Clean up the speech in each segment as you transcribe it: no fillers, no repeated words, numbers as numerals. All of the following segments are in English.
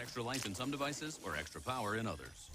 Extra life in some devices or extra power in others.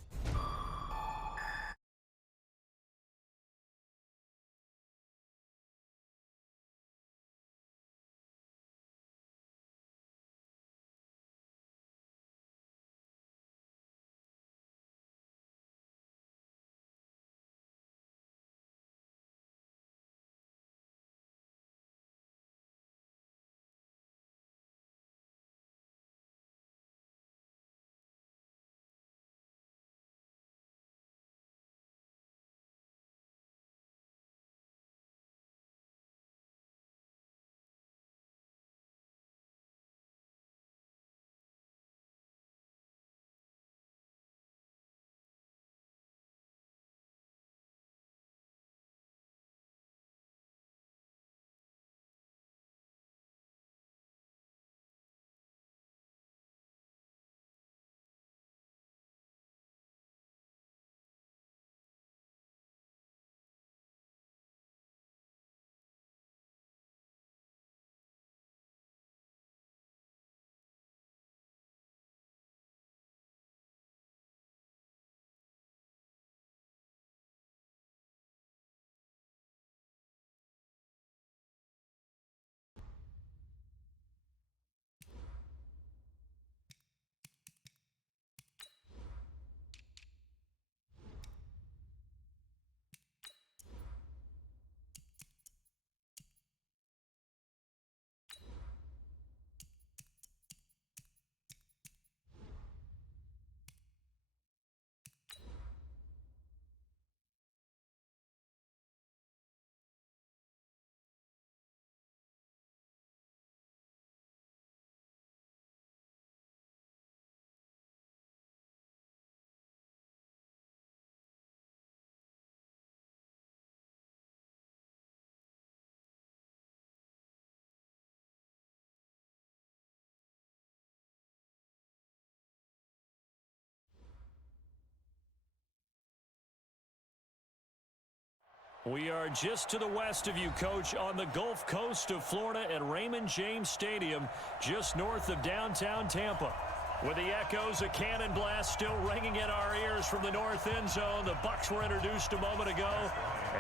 We are just to the west of you, Coach, on the Gulf Coast of Florida at Raymond James Stadium, just north of downtown Tampa. With the echoes of cannon blast still ringing in our ears from the north end zone, the Bucs were introduced a moment ago,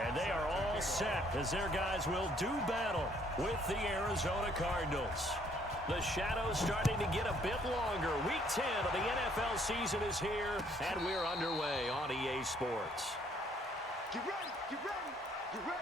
and they are all set as their guys will do battle with the Arizona Cardinals. The shadow's starting to get a bit longer. Week 10 of the NFL season is here, and we're underway on EA Sports. Get ready, get ready, get ready.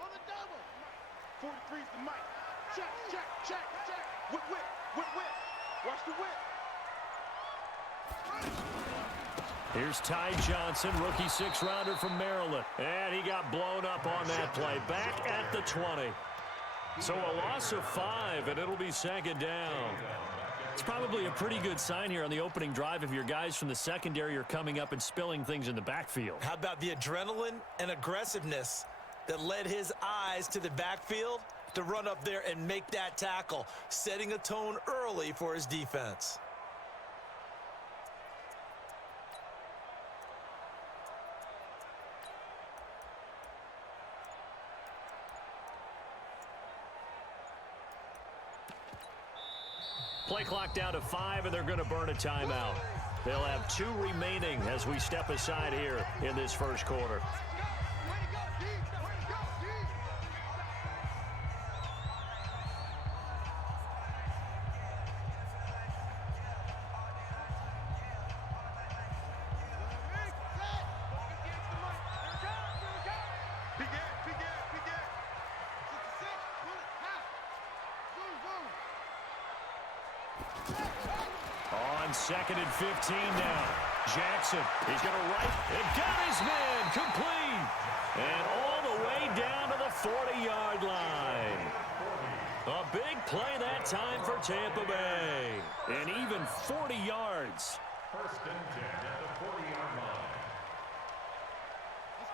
On the double. 43's the mic. Check, check, check, check. Whip, whip, whip, whip. Watch the whip. Here's Ty Johnson, rookie six-rounder from Maryland. And he got blown up on that play. Back at the 20. So a loss of 5, and it'll be second down. It's probably a pretty good sign here on the opening drive if your guys from the secondary are coming up and spilling things in the backfield. How about the adrenaline and aggressiveness that led his eyes to the backfield to run up there and make that tackle, setting a tone early for his defense. Play clock down to 5, and they're going to burn a timeout. They'll have 2 remaining as we step aside here in this first quarter. On 2nd and 15 now. Jackson, he's going to right and got his man complete. And all the way down to the 40-yard line. A big play that time for Tampa Bay. And even 40 yards. First and 10 at the 40-yard line.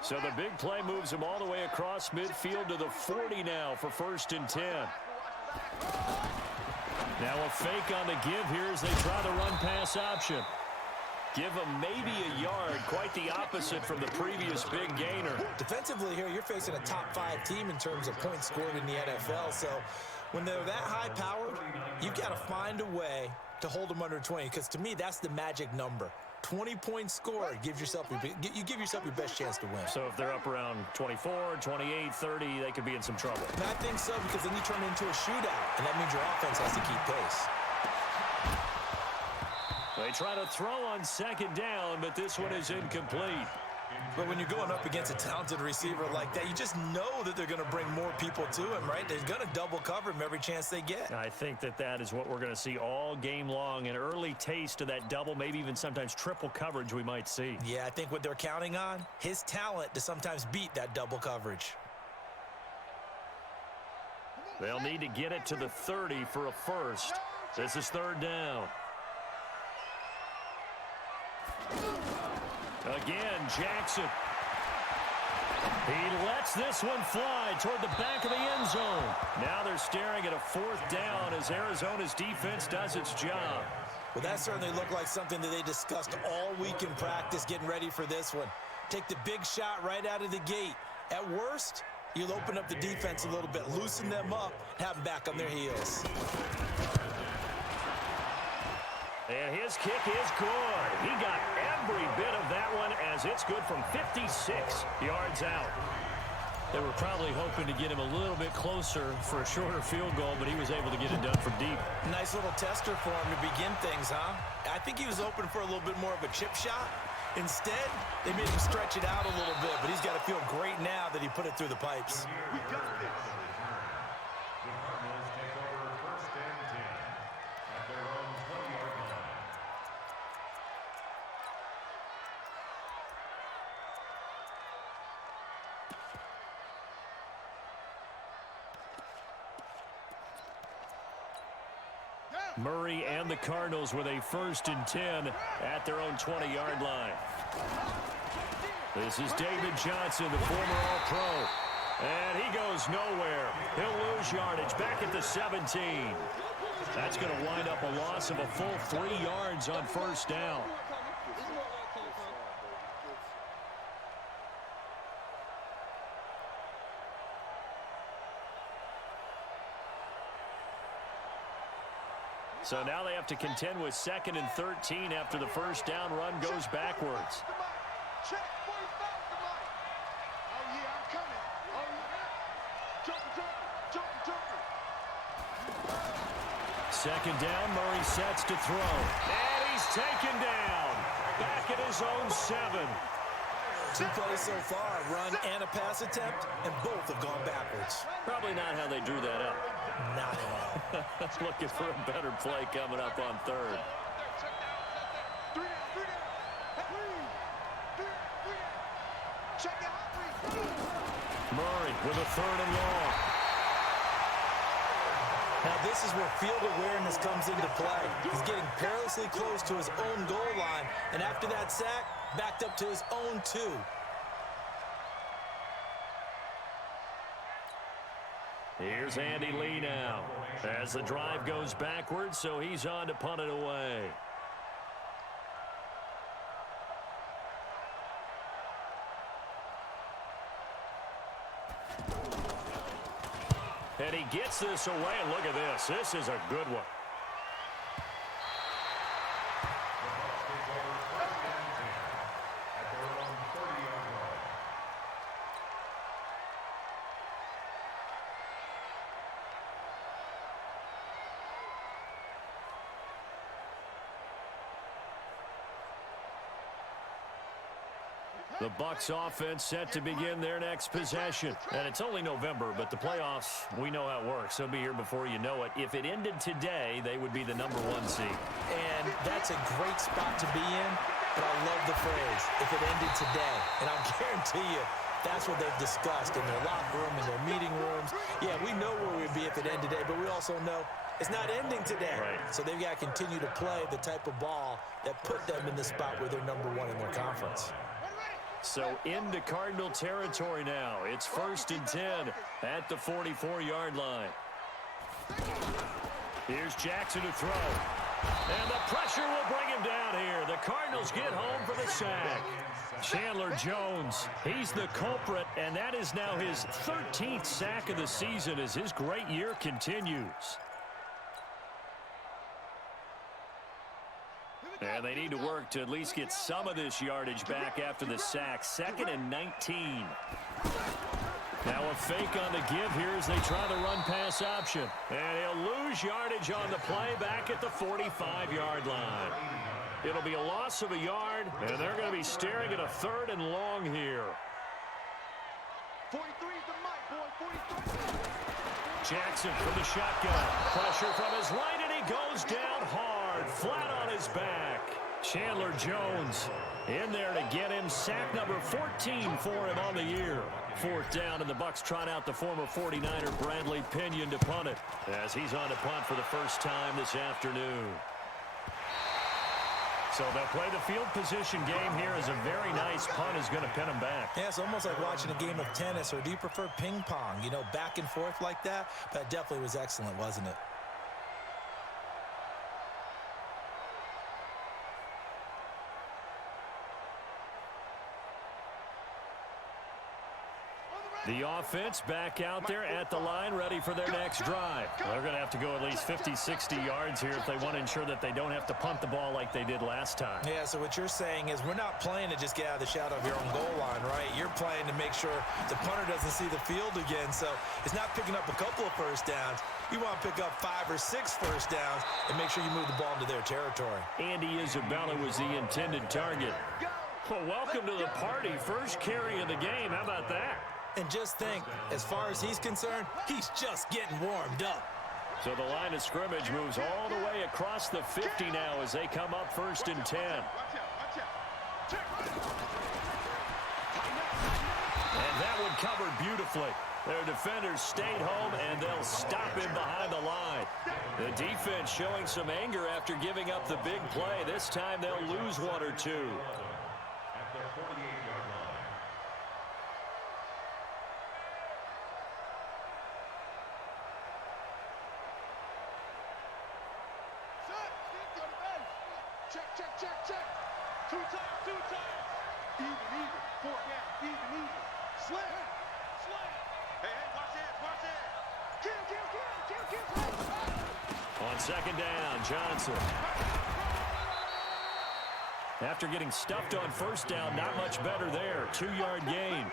So the big play moves him all the way across midfield to the 40 now for 1st and 10. Now a fake on the give here as they try the run-pass option. Give him maybe a yard, quite the opposite from the previous big gainer. Defensively here, you're facing a top-5 team in terms of points scored in the NFL. So when they're that high-powered, you've got to find a way to hold them under 20, because to me, that's the magic number. 20 points scored, you give yourself your best chance to win. So if they're up around 24, 28, 30, they could be in some trouble. And I think so, because then you turn into a shootout, and that means your offense has to keep pace. They try to throw on 2nd down, but this one is incomplete. But when you're going up against a talented receiver like that, you just know that they're going to bring more people to him, right? They're going to double cover him every chance they get. I think that is what we're going to see all game long, an early taste of that double, maybe even sometimes triple coverage we might see. Yeah, I think what they're counting on, his talent to sometimes beat that double coverage. They'll need to get it to the 30 for a first. This is 3rd down. Again, Jackson. He lets this one fly toward the back of the end zone. Now they're staring at a 4th down as Arizona's defense does its job. Well, that certainly looked like something that they discussed all week in practice, getting ready for this one. Take the big shot right out of the gate. At worst, you'll open up the defense a little bit, loosen them up, have them back on their heels. And his kick is good. He got every bit of that one as it's good from 56 yards out. They were probably hoping to get him a little bit closer for a shorter field goal, but he was able to get it done from deep. Nice little tester for him to begin things, huh? I think he was open for a little bit more of a chip shot. Instead, they made him stretch it out a little bit, but he's got to feel great now that he put it through the pipes. We got this. The Cardinals take over 1st and 10 at their own 20-yard line. Murray and the Cardinals with a 1st and 10 at their own 20-yard line. This is David Johnson, the former All-Pro. And he goes nowhere. He'll lose yardage back at the 17. That's going to wind up a loss of a full 3 yards on 1st down. So now they have to contend with 2nd and 13 after the 1st down run goes backwards. Check. Oh, yeah, I'm coming. Oh, yeah. Jumper. 2nd down, Murray sets to throw. And he's taken down. Back at his own 7. 2 plays so far, a run and a pass attempt, and both have gone backwards. Probably not how they drew that up. Not at all. Looking for a better play coming up on 3rd. Murray with a 3rd and long. Now this is where field awareness comes into play. He's getting perilously close to his own goal line, and after that sack, backed up to his own 2. Here's Andy Lee now as the drive goes backwards, so he's on to punt it away. And he gets this away, and look at this. This is a good one. The Bucs offense set to begin their next possession. And it's only November, but the playoffs, we know how it works. They'll be here before you know it. If it ended today, they would be the #1 seed. And that's a great spot to be in, but I love the phrase, if it ended today. And I'll guarantee you, that's what they've discussed in their locker room, in their meeting rooms. Yeah, we know where we'd be if it ended today, but we also know it's not ending today. Right. So they've got to continue to play the type of ball that put them in the spot where they're #1 in their conference. So into Cardinal territory now. It's 1st and 10 at the 44-yard line. Here's Jackson to throw. And the pressure will bring him down here. The Cardinals get home for the sack. Chandler Jones, he's the culprit, and that is now his 13th sack of the season as his great year continues. And they need to work to at least get some of this yardage back after the sack. 2nd and 19. Now a fake on the give here as they try the run-pass option. And he'll lose yardage on the play back at the 45-yard line. It'll be a loss of a yard, and they're going to be staring at a 3rd and long here. 43 is the mic, boy. 43. Jackson from the shotgun. Pressure from his right, and he goes down hard, flat on his back. Chandler Jones in there to get him. Sack number 14 for him on the year. 4th down, and the Bucs trot out the former 49er Bradley Pinion to punt it as he's on to punt for the first time this afternoon. So they'll play the field position game here as a very nice punt is going to pin them back. Yeah, it's almost like watching a game of tennis, or do you prefer ping pong? You know, back and forth like that? That definitely was excellent, wasn't it? The offense back out there at the line, ready for their next drive. They're going to have to go at least 50, 60 yards here if they want to ensure that they don't have to punt the ball like they did last time. Yeah, so what you're saying is we're not playing to just get out of the shadow of your own goal line, right? You're playing to make sure the punter doesn't see the field again. So it's not picking up a couple of first downs. You want to pick up 5 or 6 first downs and make sure you move the ball into their territory. Andy Isabella was the intended target. Well, welcome to the party. First carry of the game. How about that? And just think, as far as he's concerned, he's just getting warmed up. So the line of scrimmage moves all the way across the 50 now as they come up 1st and 10. And that one covered beautifully. Their defenders stayed home, and they'll stop him behind the line. The defense showing some anger after giving up the big play. This time they'll lose one or two. At the 48-yard line. Check, check, check, check. Two times. Even. 4 down. Even. Slam. Hey, watch it. Kill. On second down, Johnson. After getting stuffed on first down, not much better there. 2-yard gain.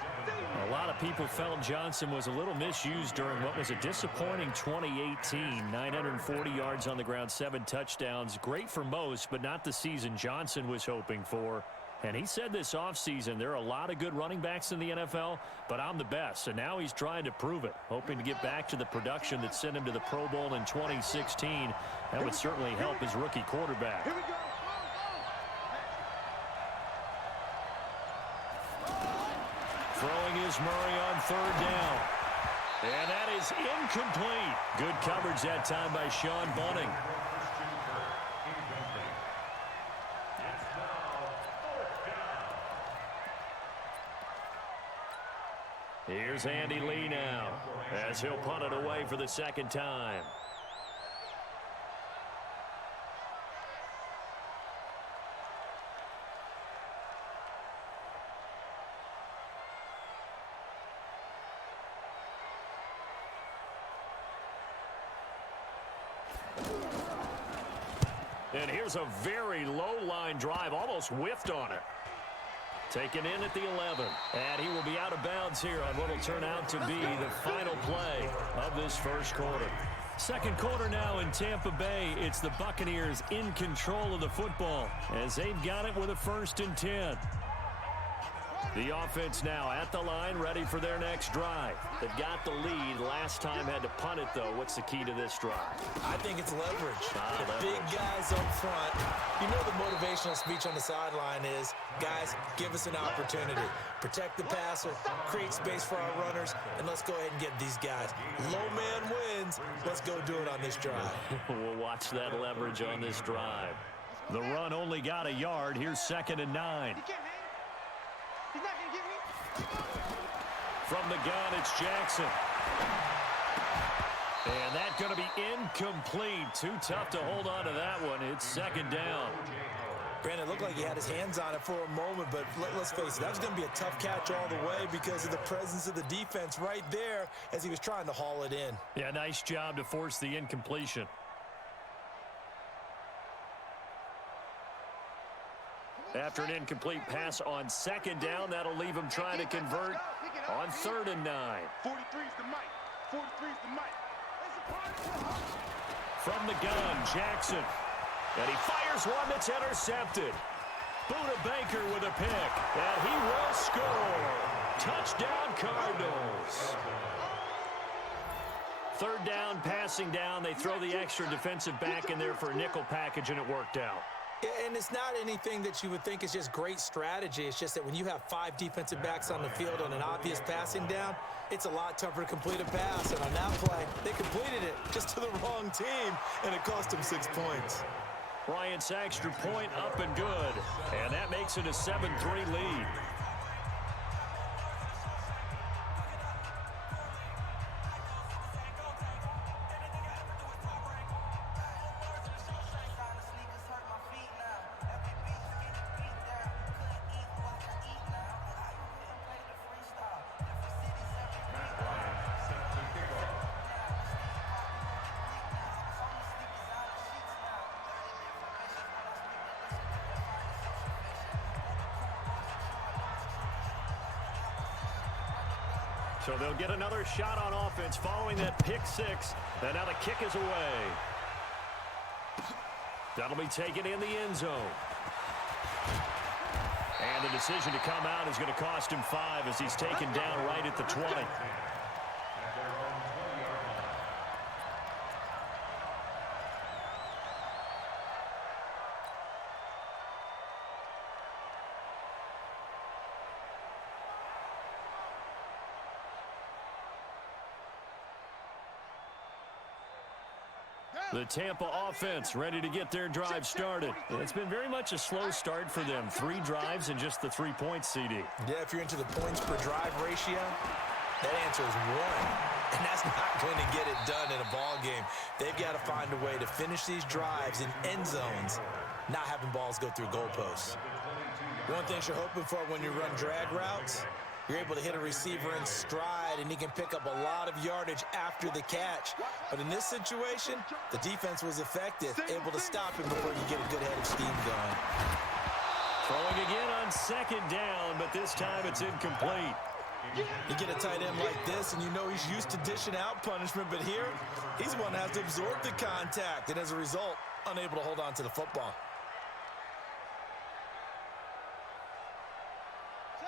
A lot of people felt Johnson was a little misused during what was a disappointing 2018. 940 yards on the ground, 7 touchdowns. Great for most, but not the season Johnson was hoping for. And he said this offseason, there are a lot of good running backs in the NFL, but I'm the best. And now he's trying to prove it, hoping to get back to the production that sent him to the Pro Bowl in 2016. That would certainly help his rookie quarterback. Here we go. Throwing is Murray on third down. And that is incomplete. Good coverage that time by Sean Bunting. Here's Andy Lee now as he'll punt it away for the second time. And here's a very low line drive, almost whiffed on it. Taken in at the 11. And he will be out of bounds here on what will turn out to be the final play of this first quarter. Second quarter now in Tampa Bay. It's the Buccaneers in control of the football as they've got it with a 1st and 10. The offense now at the line, ready for their next drive. They've got the lead. Last time had to punt it, though. What's the key to this drive? I think it's leverage. The leverage. big guys up front. You know the motivational speech on the sideline is, guys, give us an opportunity. Protect the passer, create space for our runners, and let's go ahead and get these guys. Low man wins. Let's go do it on this drive. We'll watch that leverage on this drive. The run only got a yard. Here's 2nd and 9. He's not going to get me. From the gun, it's Jackson. And that's going to be incomplete. Too tough to hold on to that one. It's 2nd down. Brandon, it looked like he had his hands on it for a moment, but let's face it, that was going to be a tough catch all the way because of the presence of the defense right there as he was trying to haul it in. Yeah, nice job to force the incompletion. After an incomplete pass on 2nd down, that'll leave him trying to convert on 3rd and 9. 43's the mic. 43's the mic. From the gun, Jackson. And he fires one that's intercepted. Buda Baker with a pick. And he will score. Touchdown, Cardinals. 3rd down, passing down. They throw the extra defensive back in there for a nickel package, and it worked out. And it's not anything that you would think is just great strategy. It's just that when you have 5 defensive backs on the field on an obvious passing down, it's a lot tougher to complete a pass. And on that play, they completed it just to the wrong team, and it cost them 6 points. Bryant's extra point up and good. And that makes it a 7-3 lead. So they'll get another shot on offense following that pick 6. And now the kick is away. That'll be taken in the end zone. And the decision to come out is going to cost him 5 as he's taken down right at the 20. The Tampa offense ready to get their drive started. It's been very much a slow start for them. 3 drives and just the 3 points, CD. Yeah, if you're into the points per drive ratio, that answer is 1. And that's not going to get it done in a ball game. They've got to find a way to finish these drives in end zones, not having balls go through goalposts. One thing you're hoping for when you run drag routes, you're able to hit a receiver in stride, and he can pick up a lot of yardage after the catch. But in this situation, the defense was effective, able to stop him before you get a good head of steam going. Throwing again on 2nd down, but this time it's incomplete. You get a tight end like this, and you know he's used to dishing out punishment, but here, he's the one that has to absorb the contact, and as a result, unable to hold on to the football.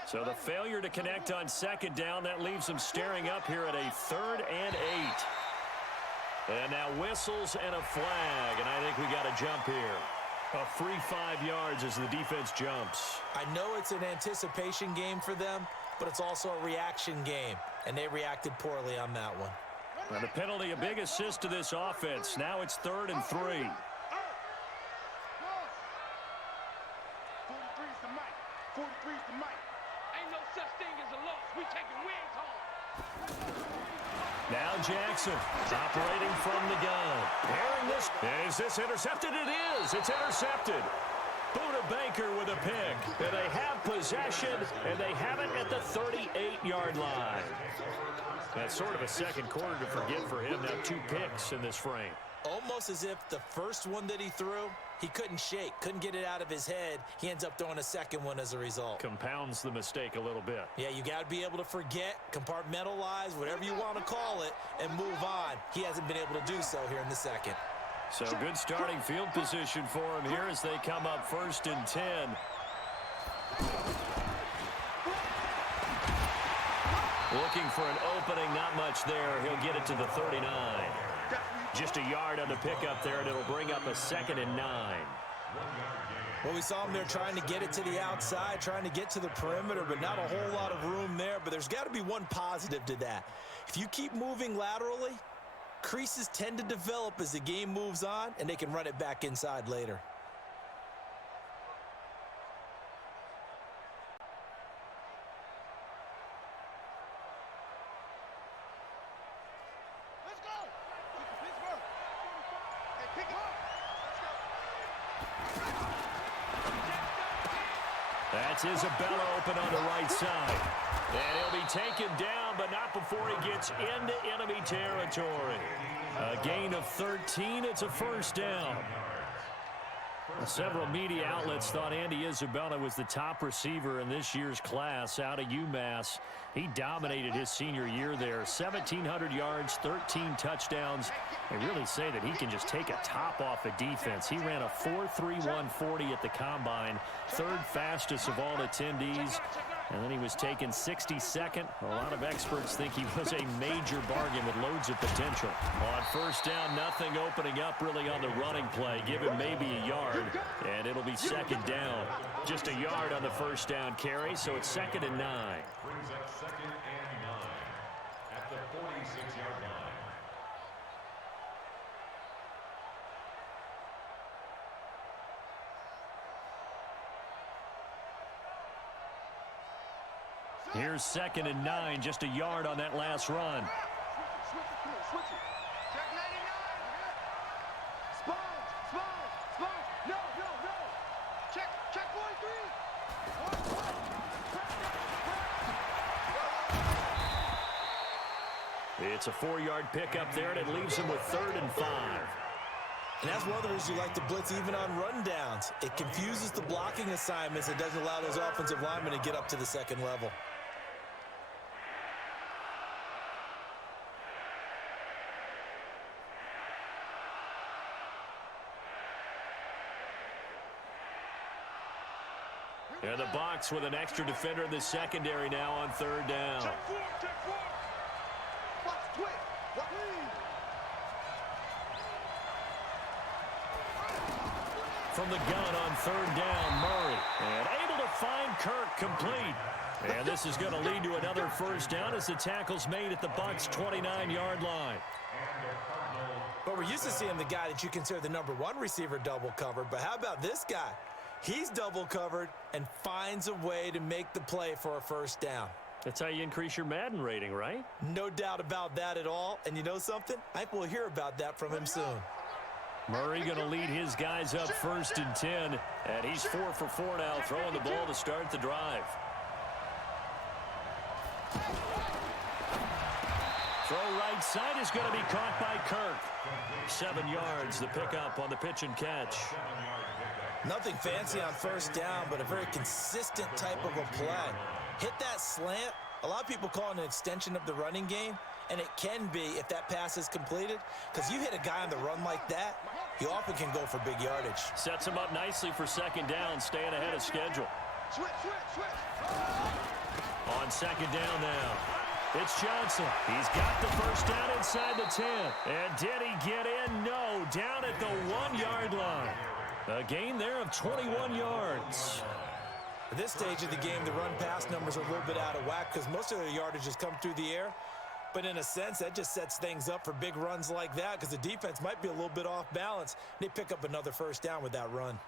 So the failure to connect on 2nd down, that leaves them staring up here at a 3rd and 8. And now whistles and a flag, and I think we got a jump here. A free 5 yards as the defense jumps. I know it's an anticipation game for them, but it's also a reaction game, and they reacted poorly on that one. And a penalty, a big assist to this offense. Now it's 3rd and 3. 43's the mic. 43's the mic. Ain't no such thing as a loss. We taking wins home. Now Jackson operating from the gun. Airing this. Is this intercepted? It is. It's intercepted. Buda Baker with a pick. And they have possession, and they have it at the 38-yard line. That's sort of a second quarter to forget for him. Now 2 picks in this frame. Almost as if the first one that he threw, he couldn't shake, couldn't get it out of his head. He ends up throwing a second one as a result. Compounds the mistake a little bit. Yeah, you got to be able to forget, compartmentalize, whatever you want to call it, and move on. He hasn't been able to do so here in the second. So good starting field position for him here as they come up 1st and 10. Looking for an opening, not much there. He'll get it to the 39. Just a yard on the pickup there, and it'll bring up a 2nd and 9. Well, we saw him there trying to get it to the outside, trying to get to the perimeter, but not a whole lot of room there. But there's got to be one positive to that. If you keep moving laterally, creases tend to develop as the game moves on, and they can run it back inside later. Let's go. Pittsburgh. Hey, pick him up. That's Isabella open on the right side. And he'll be taken down, but not before he gets into enemy territory. A gain of 13. It's a 1st down. Several media outlets thought Andy Isabella was the top receiver in this year's class out of UMass. He dominated his senior year there. 1,700 yards, 13 touchdowns. They really say that he can just take a top off a defense. He ran a 4.31 40 at the Combine, 3rd fastest of all attendees. And then he was taken 62nd. A lot of experts think he was a major bargain with loads of potential. On 1st down, nothing opening up really on the running play. Give him maybe a yard, and it'll be 2nd down. Just a yard on the 1st down carry, so it's 2nd and 9. Brings up 2nd and 9 at the 46-yard line. Here's 2nd and 9, just a yard on that last run. Switch it. Check 99. Sponge. No. Check 43. It's a 4-yard pickup there, and it leaves him with 3rd and 5. And that's one of the reasons you like to blitz even on rundowns. It confuses the blocking assignments. It doesn't allow those offensive linemen to get up to the 2nd level. And the box with an extra defender in the secondary now on 3rd down. Check 4. Box twist. From the gun on 3rd down, Murray. And able to find Kirk complete. And this is going to lead to another 1st down as the tackle's made at the Bucs' 29-yard line. But we're used to seeing the guy that you consider the #1 receiver double covered, but how about this guy? He's double covered and finds a way to make the play for a first down. That's how you increase your Madden rating, right? No doubt about that at all. And you know something? I think we'll hear about that from him soon. Murray going to lead his guys up 1st and 10, and he's 4 for 4 now, throwing the ball to start the drive. Throw right side is going to be caught by Kirk. 7 yards, the pickup on the pitch and catch. Nothing fancy on first down, but a very consistent type of a play. Hit that slant. A lot of people call it an extension of the running game, and it can be if that pass is completed, because you hit a guy on the run like that, he often can go for big yardage. Sets him up nicely for 2nd down, staying ahead of schedule. Switch. On 2nd down now, it's Johnson. He's got the first down inside the 10. And did he get in? No, down at the 1-yard line. A gain there of 21 yards. At this stage of the game, the run-pass numbers are a little bit out of whack because most of their yardage has come through the air. But in a sense, that just sets things up for big runs like that because the defense might be a little bit off balance. They pick up another first down with that run.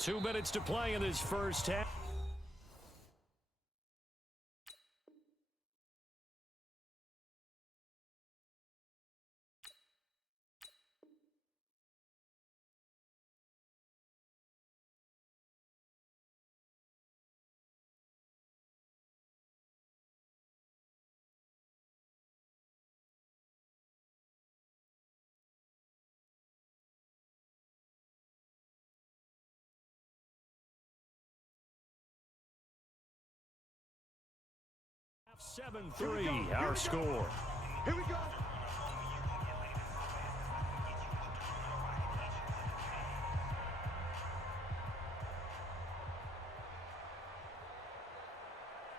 2 minutes to play in this first half. Half 7-3, our score. Here we go.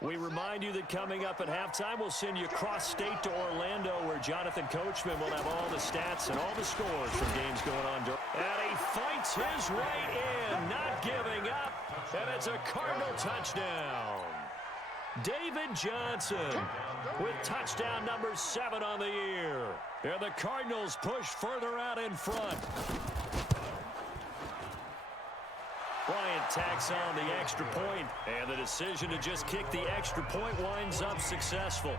We remind you that coming up at halftime, we'll send you cross-state to Orlando, where Jonathan Coachman will have all the stats and all the scores from games going on. And he fights his way in, not giving up. And it's a Cardinal touchdown. David Johnson with touchdown number 7 on the year. And the Cardinals push further out in front. Bryant tacks on the extra point, and the decision to just kick the extra point winds up successful.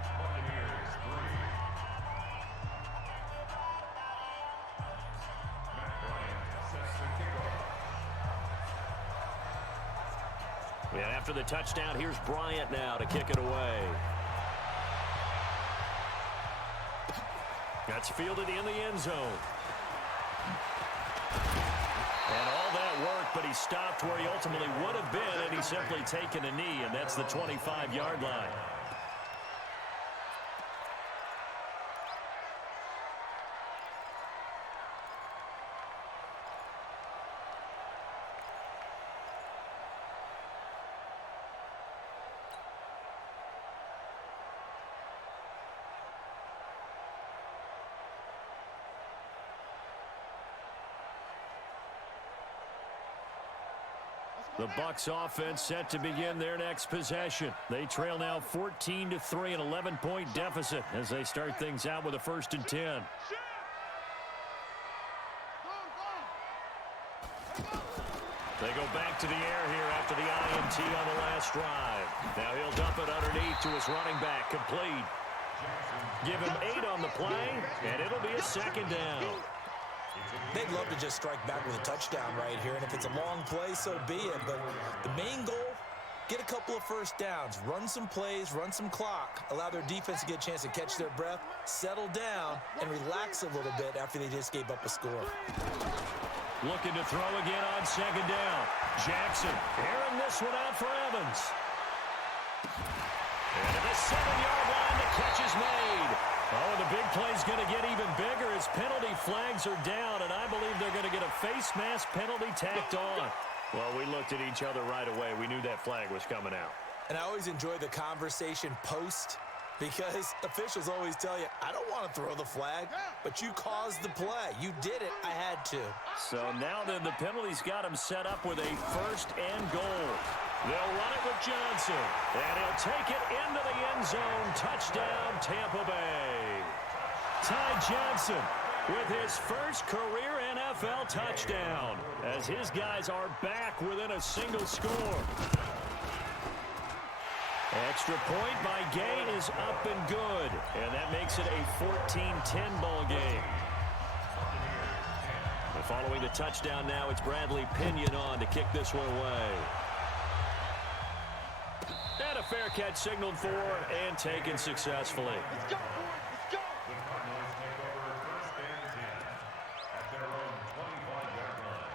And after the touchdown, here's Bryant now to kick it away. That's fielded in the end zone. And all that work, but he stopped where he ultimately would have been, and he's simply taken a knee, and that's the 25-yard line. The Bucs offense set to begin their next possession. They trail now 14-3, an 11-point deficit as they start things out with a 1st and 10. They go back to the air here after the INT on the last drive. Now he'll dump it underneath to his running back, complete. Give him 8 on the play, and it'll be a 2nd down. They'd love to just strike back with a touchdown right here, and if it's a long play, so be it. But the main goal, get a couple of first downs, run some plays, run some clock, allow their defense to get a chance to catch their breath, settle down, and relax a little bit after they just gave up a score. Looking to throw again on 2nd down. Jackson airing this one out for Evans. And at the 7-yard line, the catch is made. Oh, the big play's going to get even bigger as penalty flags are down, and I believe they're going to get a face mask penalty tacked on. Well, we looked at each other right away. We knew that flag was coming out. And I always enjoy the conversation post because officials always tell you, I don't want to throw the flag, but you caused the play. You did it. I had to. So now then the penalty's got him set up with a 1st and goal. They'll run it with Johnson, and he'll take it into the end zone. Touchdown, Tampa Bay. Ty Johnson with his first career NFL touchdown as his guys are back within a single score. Extra point by Gay is up and good, and that makes it a 14-10 ball game. And following the touchdown now, it's Bradley Pinion on to kick this one away. And a fair catch signaled for and taken successfully. Let's go, boys. Let's go. The Cardinals take over first and 10 at their own 25-yard line.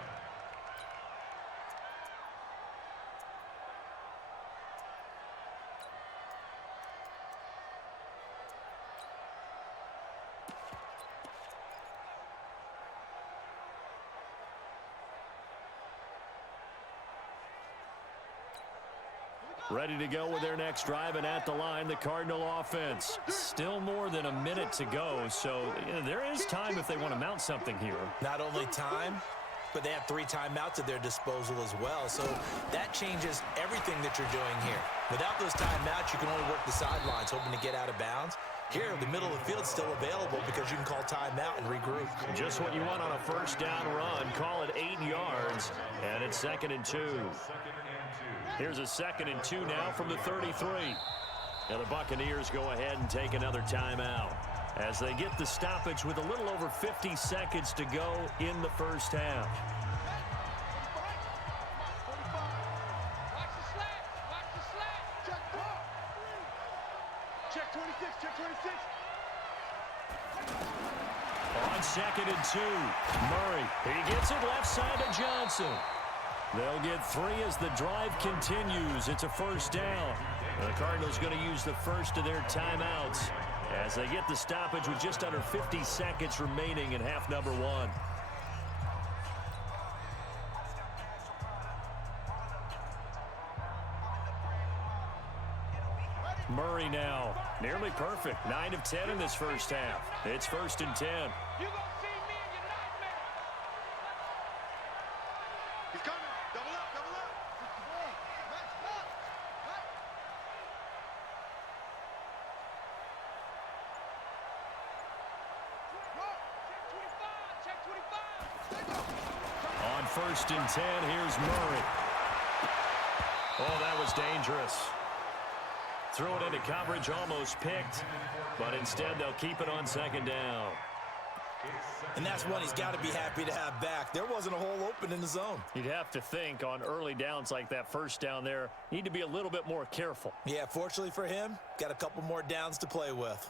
Ready to go with their next drive, and at the line, the Cardinal offense. Still more than a minute to go, so there is time if they want to mount something here. Not only time, but they have 3 timeouts at their disposal as well. So that changes everything that you're doing here. Without those timeouts, you can only work the sidelines, hoping to get out of bounds. Here, the middle of the field is still available because you can call timeout and regroup. Just what you want on a first down run. Call it 8 yards, and it's 2nd and 2. Here's a 2nd and 2 now from the 33. Now the Buccaneers go ahead and take another timeout as they get the stoppage with a little over 50 seconds to go in the first half. Watch the slant. Watch the slant. Check ball. Check 26. Check 26. On 2nd and 2, Murray. He gets it left side to Johnson. They'll get 3 as the drive continues. It's a first down. The Cardinals going to use the first of their timeouts as they get the stoppage with just under 50 seconds remaining in half number 1. Murray now, nearly perfect. 9 of 10 in this first half. It's 1st and 10. You gonna see me in your nightmare. He's coming. Double up. Double up. Check 25. On 1st and 10, here's Murray. Oh, that was dangerous. Threw it into coverage, almost picked, but instead they'll keep it on 2nd down. And that's one he's got to be happy to have back. There wasn't a hole open in the zone. You'd have to think on early downs like that first down there, need to be a little bit more careful. Yeah, fortunately for him, got a couple more downs to play with.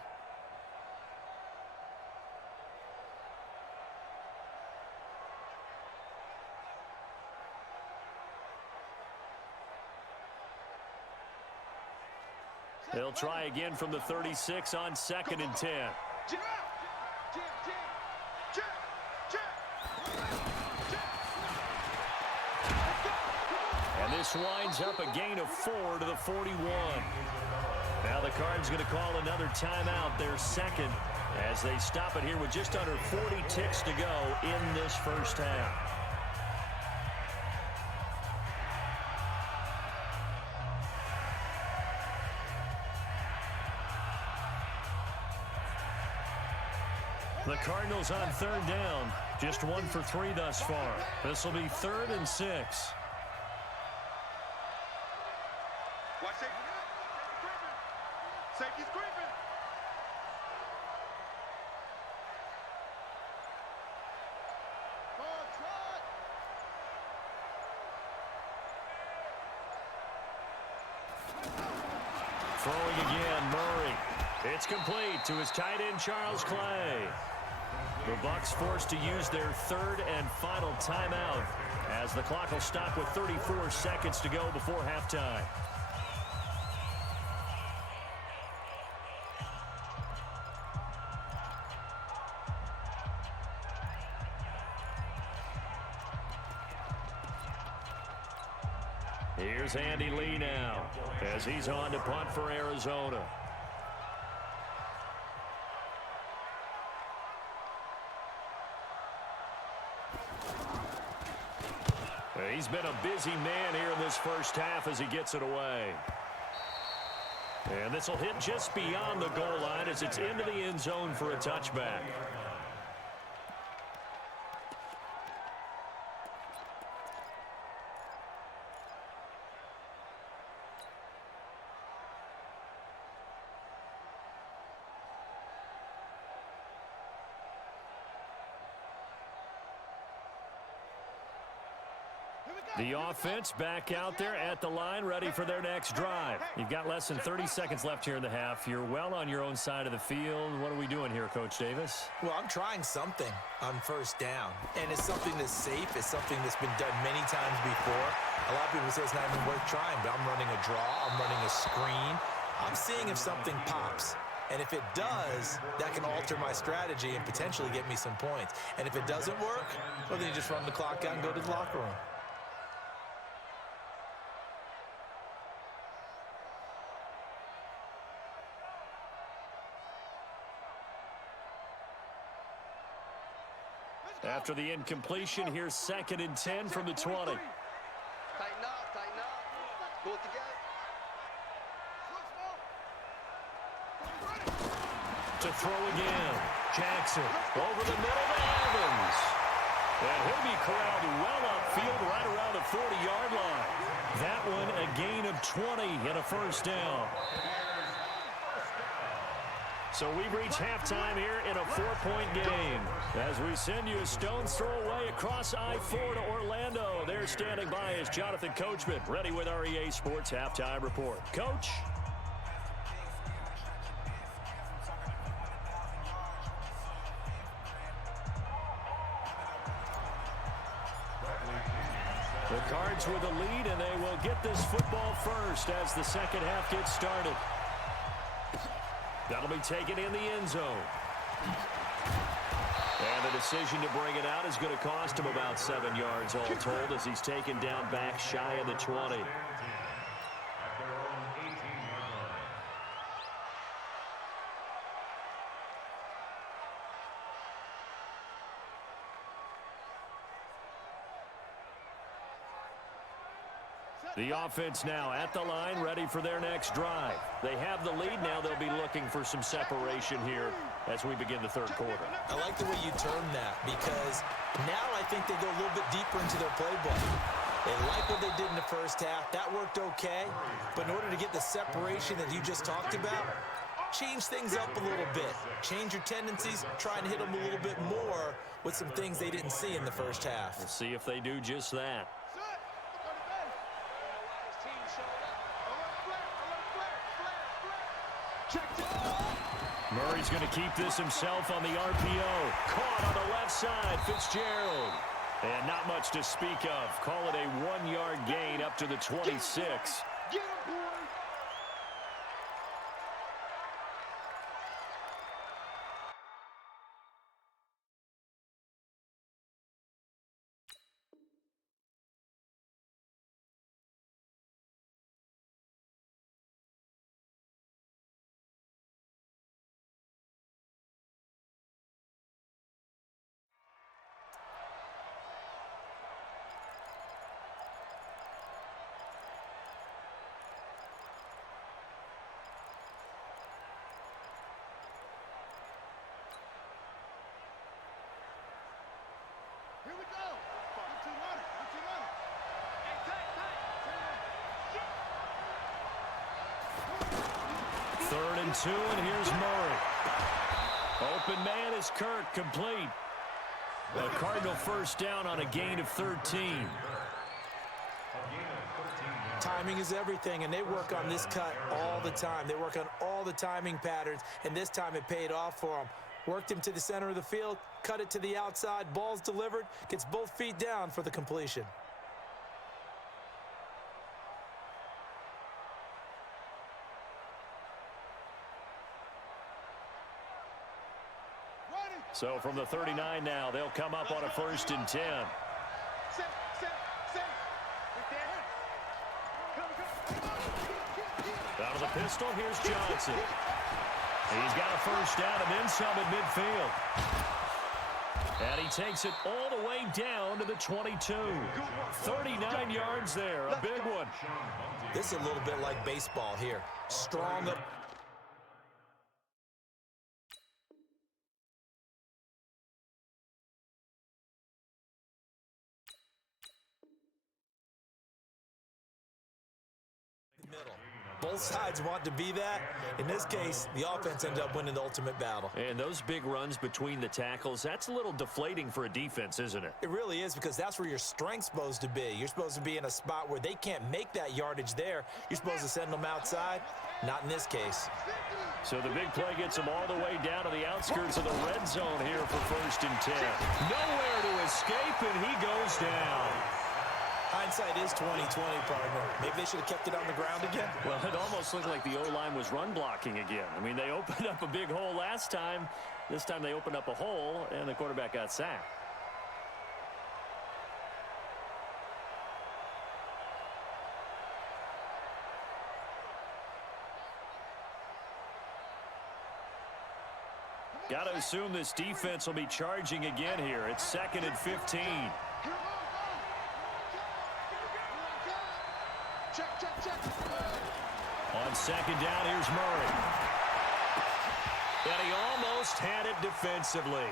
They'll try again from the 36 on 2nd and 10. Jam. And this winds up a gain of 4 to the 41. Now the Cards going to call another timeout, their 2nd, as they stop it here with just under 40 ticks to go in this first half. The Cardinals on 3rd down, just 1 for 3 thus far. This will be 3rd and 6. Watch safety. Safety's creeping. Ball trot. Throwing again, Murray. It's complete to his tight end, Charles Clay. The Bucs forced to use their 3rd and final timeout as the clock will stop with 34 seconds to go before halftime. Here's Andy Lee now as he's on to punt for Arizona. He's been a busy man here in this first half as he gets it away. And this will hit just beyond the goal line as it's into the end zone for a touchback. The offense back out there at the line, ready for their next drive. You've got less than 30 seconds left here in the half. You're well on your own side of the field. What are we doing here, Coach Davis? Well, I'm trying something on first down, and it's something that's safe. It's something that's been done many times before. A lot of people say it's not even worth trying, but I'm running a draw. I'm running a screen. I'm seeing if something pops. And if it does, that can alter my strategy and potentially get me some points. And if it doesn't work, well, then you just run the clock out and go to the locker room. After the incompletion, here's 2nd and 10 from the 20. Tighten up, tighten up. Pull it together. To throw again. Jackson over the middle to Evans. And he'll be corralled well upfield right around the 40-yard line. That one a gain of 20 and a first down. So we've reached halftime here in a 4-point game. As we send you a stone's throw away across I-4 to Orlando. There standing by is Jonathan Coachman, ready with our EA Sports Halftime Report. Coach? The Cards with the lead, and they will get this football first as the second half gets started. That'll be taken in the end zone. And the decision to bring it out is going to cost him about 7 yards all told as he's taken down back shy of the 20. The offense now at the line, ready for their next drive. They have the lead now. They'll be looking for some separation here as we begin the third quarter. I like the way you term that because now I think they go a little bit deeper into their playbook. They like what they did in the first half. That worked okay. But in order to get the separation that you just talked about, change things up a little bit. Change your tendencies. Try and hit them a little bit more with some things they didn't see in the first half. We'll see if they do just that. Murray's going to keep this himself on the RPO. Caught on the left side, Fitzgerald. And not much to speak of. Call it a 1-yard gain up to the 26. Get him, boy. Here we go. Get run it. Hey, tight. 3rd and 2, and here's Murray. Open man is Kirk, complete. A Cardinal first down on a gain of 13. Timing is everything, and they work on this cut all the time. They work on all the timing patterns, and this time it paid off for them. Worked him to the center of the field, cut it to the outside, ball's delivered, gets both feet down for the completion. So from the 39 now, they'll come up on a 1st and 10. Out of the pistol, here's Johnson. He's got a first down and then some at midfield. And he takes it all the way down to the 22. 39 yards there, a big one. This is a little bit like baseball here. Strong up. Middle. Both sides want to be that. In this case, the offense ended up winning the ultimate battle. And those big runs between the tackles, that's a little deflating for a defense, isn't it? It really is, because that's where your strength's supposed to be. You're supposed to be in a spot where they can't make that yardage there. You're supposed to send them outside. Not in this case. So the big play gets him all the way down to the outskirts of the red zone here for 1st and 10. Nowhere to escape, and he goes down. Hindsight is 20/20, partner. Maybe they should have kept it on the ground again. Well, it almost looked like the O-line was run blocking again. I mean, they opened up a big hole last time. This time they opened up a hole, and the quarterback got sacked. Got to assume this defense will be charging again here. It's 2nd and 15. On 2nd down, here's Murray. And he almost had it defensively.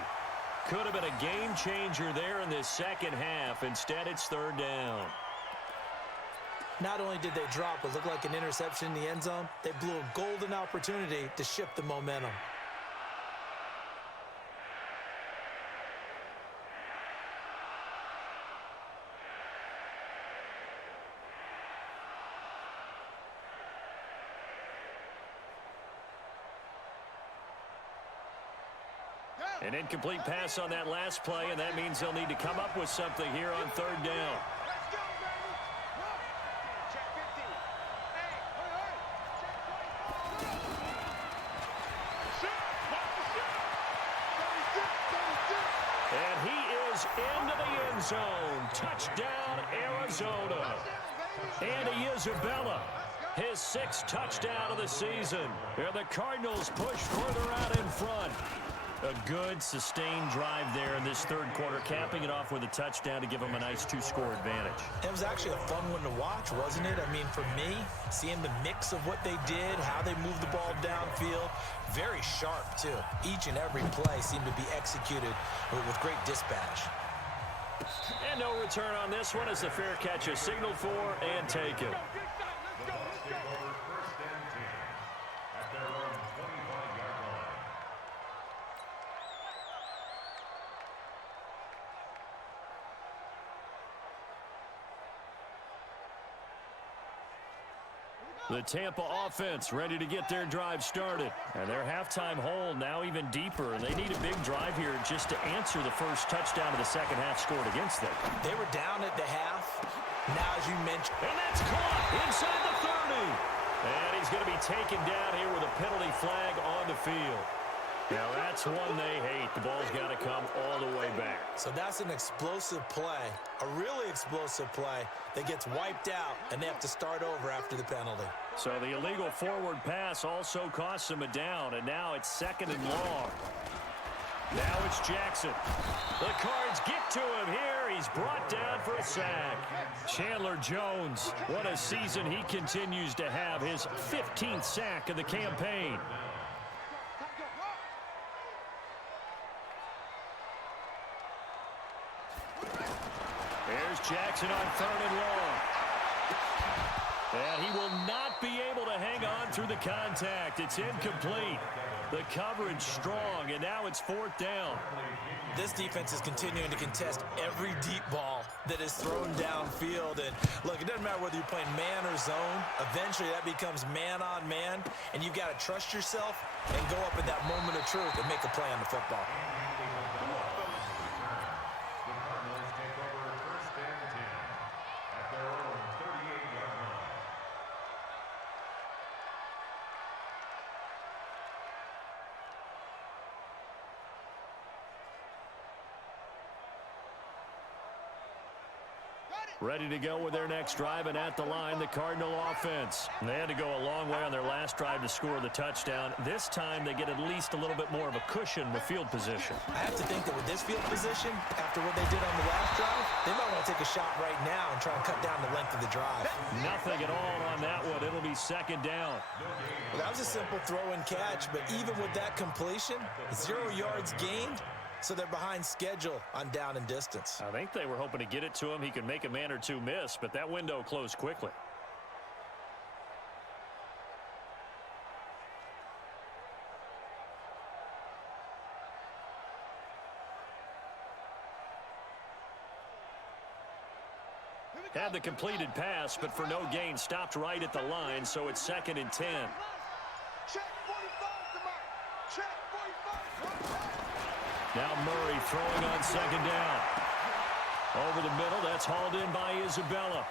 Could have been a game changer there in this second half. Instead, it's 3rd down. Not only did they drop what looked like an interception in the end zone, they blew a golden opportunity to shift the momentum. An incomplete pass on that last play, and that means they'll need to come up with something here on 3rd down. Let's go, baby. Whoa. Check 50. Hey. And he is into the end zone. Touchdown, Arizona. And Isabella, his 6th touchdown of the season. And the Cardinals push further out in front. A good, sustained drive there in this 3rd quarter, capping it off with a touchdown to give them a nice 2-score advantage. It was actually a fun one to watch, wasn't it? I mean, for me, seeing the mix of what they did, how they moved the ball downfield, very sharp, too. Each and every play seemed to be executed with great dispatch. And no return on this one as the fair catch is signaled for and taken. The Tampa offense ready to get their drive started. And their halftime hole now even deeper. And they need a big drive here just to answer the first touchdown of the second half scored against them. They were down at the half. Now, as you mentioned. And that's caught inside the 30. And he's going to be taken down here with a penalty flag on the field. Now, that's one they hate. The ball's got to come all the way back. So that's an explosive play, a really explosive play that gets wiped out, and they have to start over after the penalty. So the illegal forward pass also costs him a down, and now it's 2nd and long. Now it's Jackson. The Cards get to him here. He's brought down for a sack. Chandler Jones, what a season he continues to have. His 15th sack of the campaign. There's Jackson on 3rd and long. And he will not be able to hang on through the contact. It's incomplete. The coverage strong, and now it's 4th down. This defense is continuing to contest every deep ball that is thrown downfield. And look, it doesn't matter whether you're playing man or zone. Eventually, that becomes man on man, and you've got to trust yourself and go up at that moment of truth and make a play on the football. Ready to go with their next drive, and at the line, the Cardinal offense. They had to go a long way on their last drive to score the touchdown. This time, they get at least a little bit more of a cushion with field position. I have to think that with this field position, after what they did on the last drive, they might want to take a shot right now and try and cut down the length of the drive. Nothing at all on that one. It'll be second down. Well, that was a simple throw and catch, but even with that completion, 0 yards gained, so they're behind schedule on down and distance. I think they were hoping to get it to him. He could make a man or two miss, but that window closed quickly. Had the completed pass, but for no gain, stopped right at the line, so it's 2nd and 10. Check 45 to Mike. Check 45. Now Murray throwing on 2nd down. Over the middle, that's hauled in by Isabella.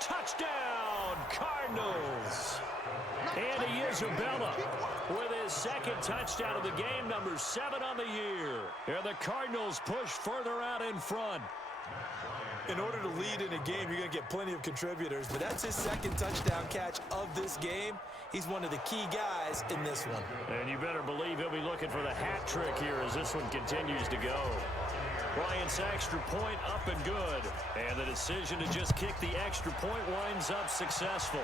Touchdown, Cardinals. Andy Isabella with his 2nd touchdown of the game, number 7 on the year. And the Cardinals push further out in front. In order to lead in a game, you're going to get plenty of contributors, but that's his 2nd touchdown catch of this game. He's one of the key guys in this one. And you better believe he'll be looking for the hat trick here as this one continues to go. Bryant's extra point up and good. And the decision to just kick the extra point winds up successful.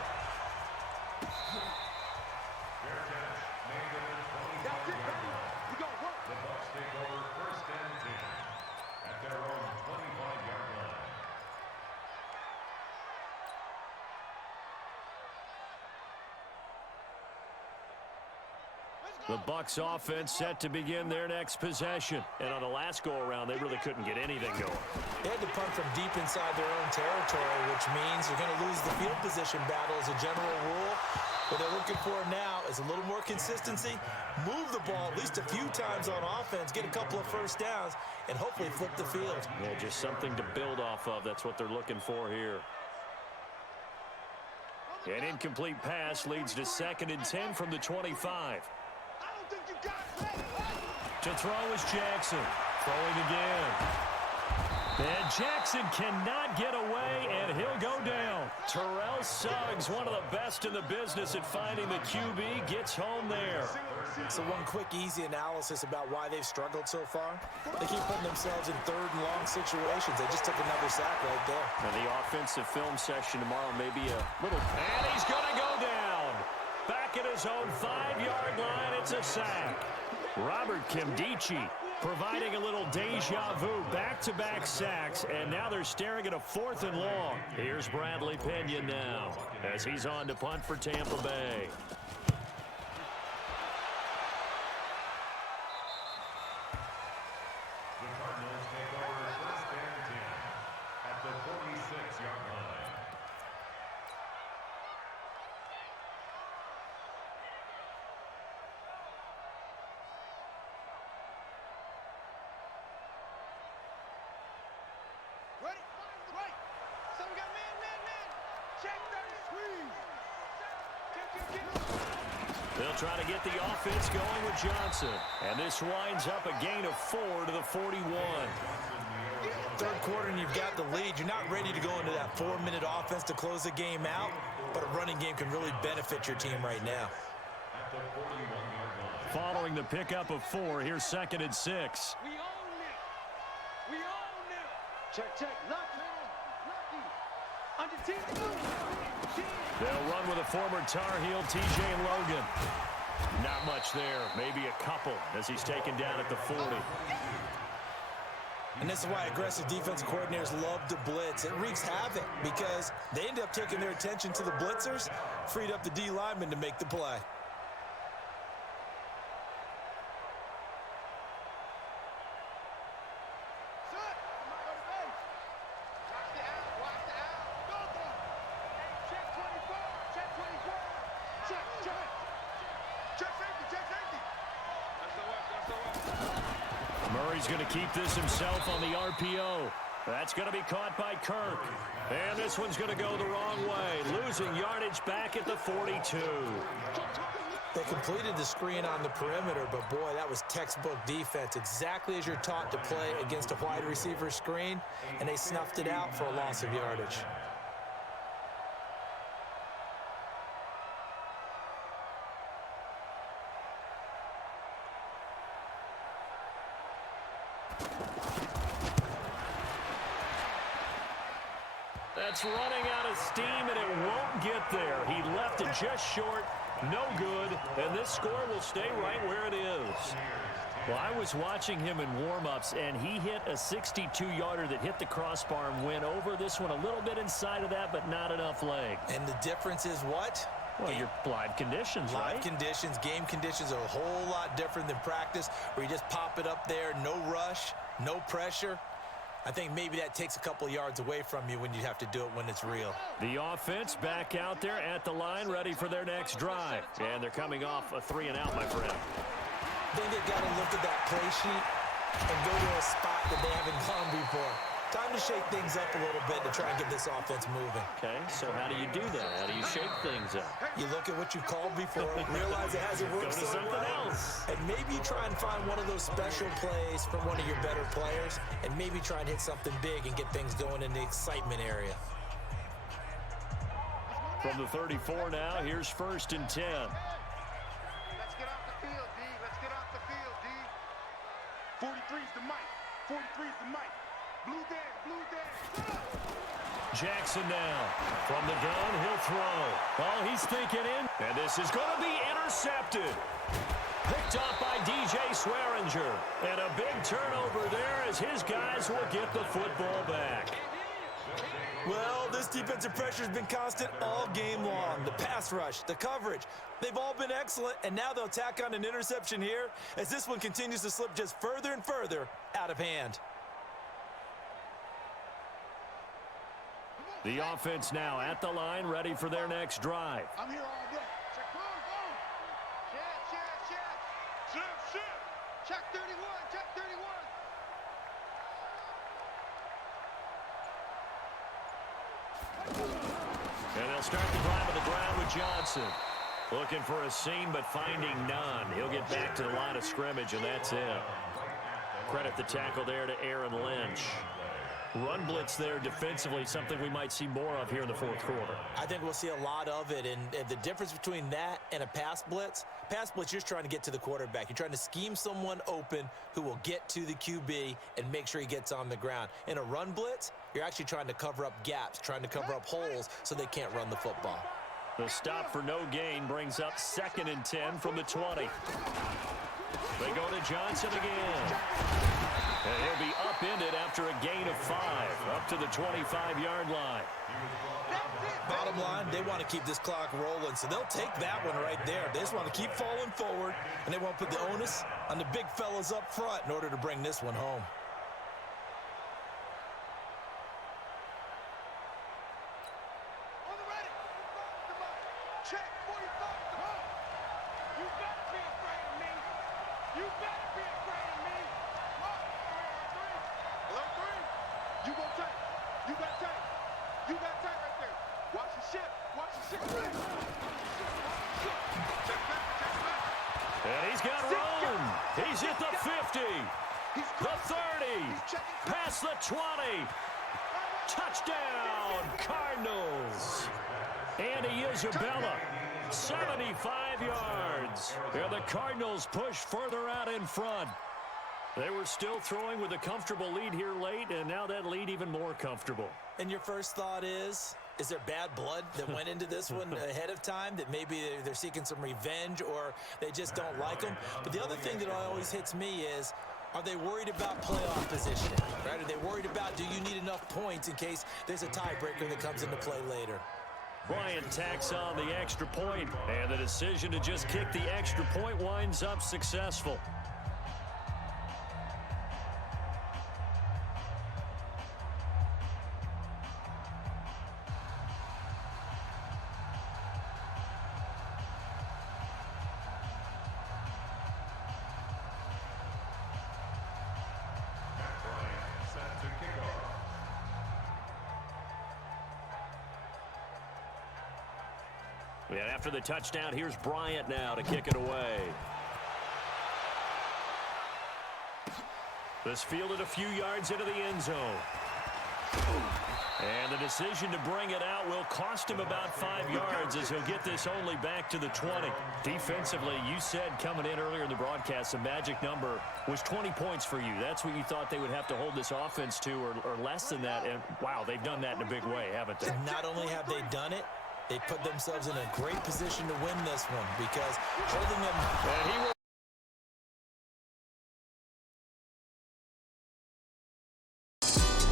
The Bucs offense set to begin their next possession. And on the last go-around, they really couldn't get anything going. They had to punt from deep inside their own territory, which means you're going to lose the field position battle as a general rule. What they're looking for now is a little more consistency, move the ball at least a few times on offense, get a couple of first downs, and hopefully flip the field. Yeah, just something to build off of. That's what they're looking for here. An incomplete pass leads to 2nd and 10 from the 25. To throw is Jackson. Throwing again. And Jackson cannot get away, and he'll go down. Terrell Suggs, one of the best in the business at finding the QB, gets home there. So one quick, easy analysis about why they've struggled so far. They keep putting themselves in 3rd and long situations. They just took another sack right there. And the offensive film session tomorrow may be a little... And he's going to go down. Back at his own 5-yard line, it's a sack. Robert Kimdichie providing a little deja vu, back-to-back sacks, and now they're staring at a 4th and long. Here's Bradley Pinion now as he's on to punt for Tampa Bay. The Cardinals take over 1st and 10 at the 46-yard line. Ready? Right. So we got man. Check 30, squeeze. They'll try to get the offense going with Johnson. And this winds up a gain of 4 to the 41. 3rd quarter and you've got the lead. You're not ready to go into that 4-minute offense to close the game out, but a running game can really benefit your team right now. Following the pickup of 4, here's 2nd and 6. We own it. We own it. Check. Lucky. They'll run with a former Tar Heel, TJ Logan. Not much there, maybe a couple as he's taken down at the 40. And this is why aggressive defensive coordinators love to blitz. It wreaks havoc because they end up taking their attention to the blitzers, freed up the D lineman to make the play. Murray's going to keep this himself on the RPO. That's going to be caught by Kirk. And this one's going to go the wrong way. Losing yardage back at the 42. They completed the screen on the perimeter, but boy, that was textbook defense, exactly as you're taught to play against a wide receiver screen, and they snuffed it out for a loss of yardage. That's running out of steam, and it won't get there. He left it just short, no good, and this score will stay right where it is. Well, I was watching him in warm-ups, and he hit a 62-yarder that hit the crossbar and went over. This one a little bit inside of that, but not enough leg. And the difference is what? Well, your live conditions, right? Live conditions, game conditions are a whole lot different than practice, where you just pop it up there, no rush, no pressure. I think maybe that takes a couple yards away from you when you have to do it when it's real. The offense back out there at the line, ready for their next drive. And they're coming off a 3-and-out, my friend. I think they've got to look at that play sheet and go to a spot that they haven't gone before. Time to shake things up a little bit to try and get this offense moving. Okay, so how do you do that? How do you shake things up? You look at what you called before, realize it hasn't worked so something well, else. and maybe you try and find one of those special plays from one of your better players, and maybe try and hit something big and get things going in the excitement area. From the 34 now, here's 1st and 10. Let's get off the field, D. Let's get off the field, D. 43's the mic. 43's the mic. Blue Dan, blue Dan. Jackson now. From the gun, he'll throw. Oh, he's thinking in. And this is going to be intercepted. Picked up by DJ Swearinger. And a big turnover there as his guys will get the football back. Well, this defensive pressure has been constant all game long. The pass rush, the coverage, they've all been excellent, and now they'll tack on an interception here as this one continues to slip just further and further out of hand. The offense now at the line, ready for their next drive. I'm here all day. Check, boom, boom. Check. Check 31, check 31. And they'll start the drive on the ground with Johnson. Looking for a seam, but finding none. He'll get back to the line of scrimmage, and that's it. Credit the tackle there to Aaron Lynch. Run blitz there defensively, something we might see more of here in the 4th quarter. I think we'll see a lot of it, and the difference between that and a pass blitz, you're just trying to get to the quarterback. You're trying to scheme someone open who will get to the QB and make sure he gets on the ground. In a run blitz, you're actually trying to cover up gaps, trying to cover up holes so they can't run the football. The stop for no gain brings up 2nd and 10 from the 20. They go to Johnson again. And he'll be upended after a gain of 5, up to the 25-yard line. Bottom line, they want to keep this clock rolling, so they'll take that one right there. They just want to keep falling forward, and they want to put the onus on the big fellas up front in order to bring this one home. On the ready. Check 45. You better be afraid of me. You better be afraid of me. Hello, 3. You go tight. You got tight. You got tight right there. Watch the ship. Watch the ship. Check back. Check back. And he's got room. He's hit the 50. The 30. Past the 20. Touchdown, Cardinals. Andy Isabella, 75 yards. And the Cardinals push further out in front. They were still throwing with a comfortable lead here late, and now that lead even more comfortable. And your first thought is there bad blood that went into this one ahead of time, that maybe they're seeking some revenge or they just don't like them? But the other thing that always hits me is, are they worried about playoff positioning? Right? Are they worried about, do you need enough points in case there's a tiebreaker that comes into play later? Bryant tacks on the extra point, and the decision to just kick the extra point winds up successful. And after the touchdown, here's Bryant now to kick it away. This fielded a few yards into the end zone. And the decision to bring it out will cost him about 5 yards as he'll get this only back to the 20. Defensively, you said coming in earlier in the broadcast, the magic number was 20 points for you. That's what you thought they would have to hold this offense to, or less than that. And, wow, they've done that in a big way, haven't they? And not only have they done it, they put themselves in a great position to win this one because holding them... And he will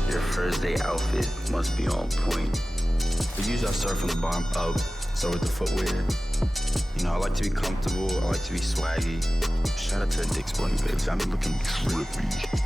Your first day outfit must be on point. But usually I start from the bottom up, start with the footwear. You know, I like to be comfortable, I like to be swaggy. Shout out to Dick's Sporting Goods, got me looking trippy.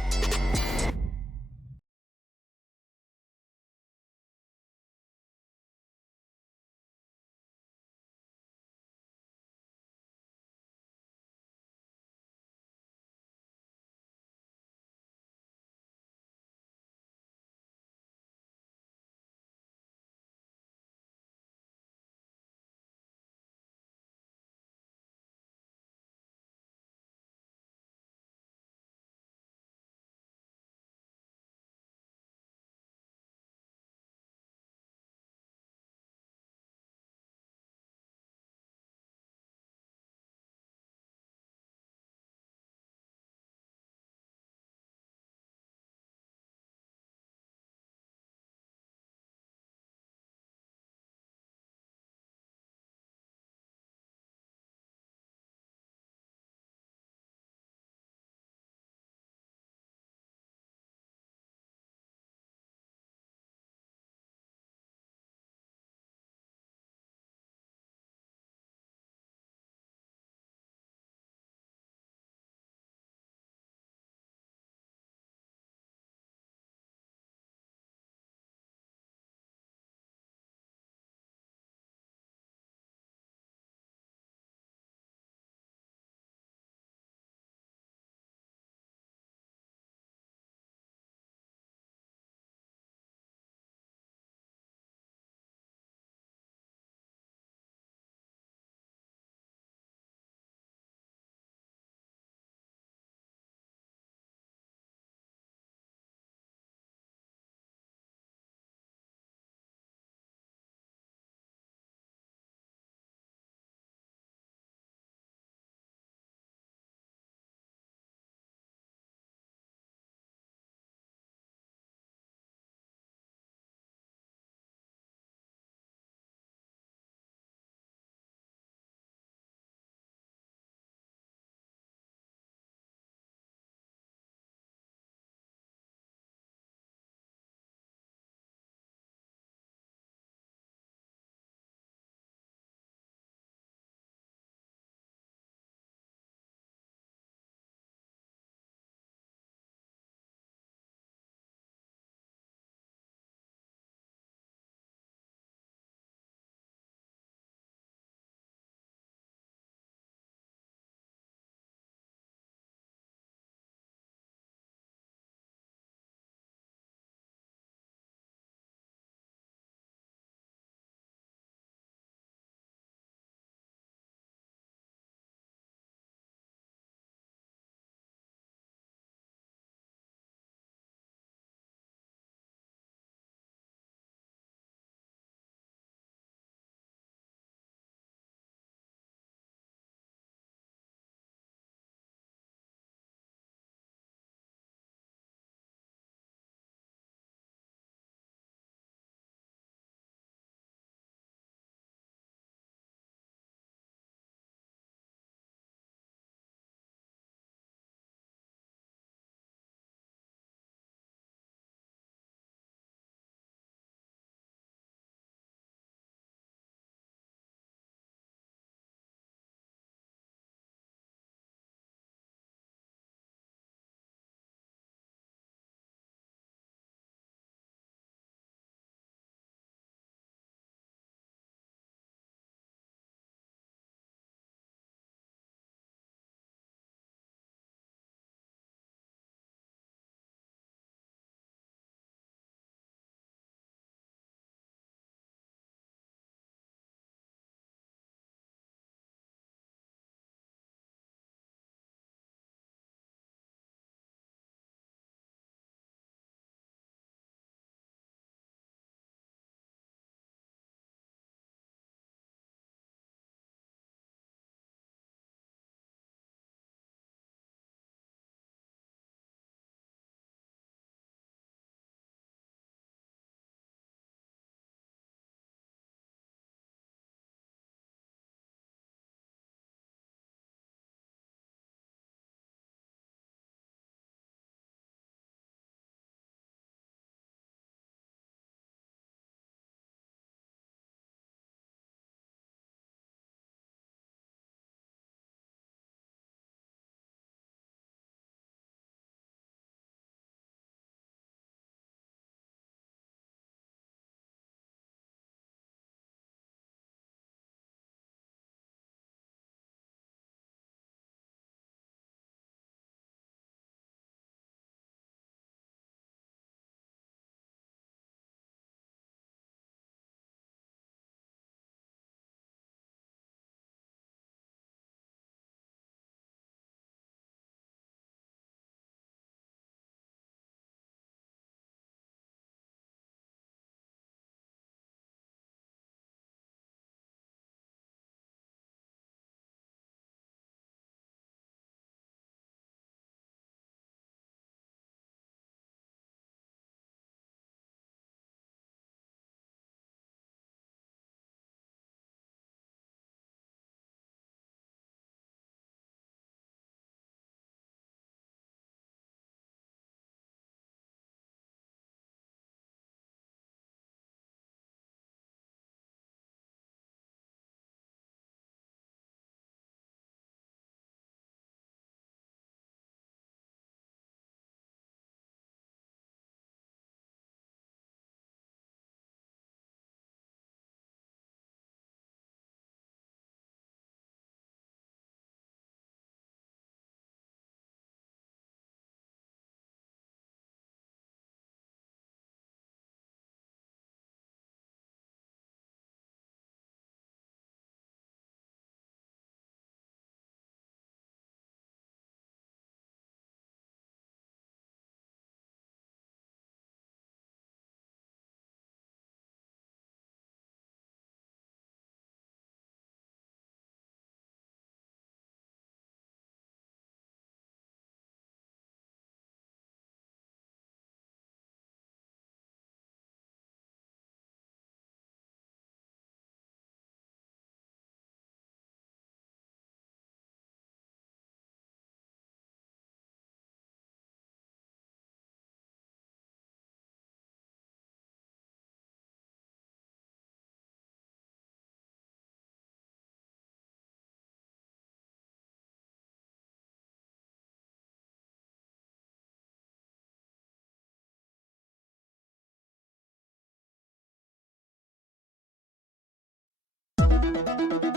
Bye.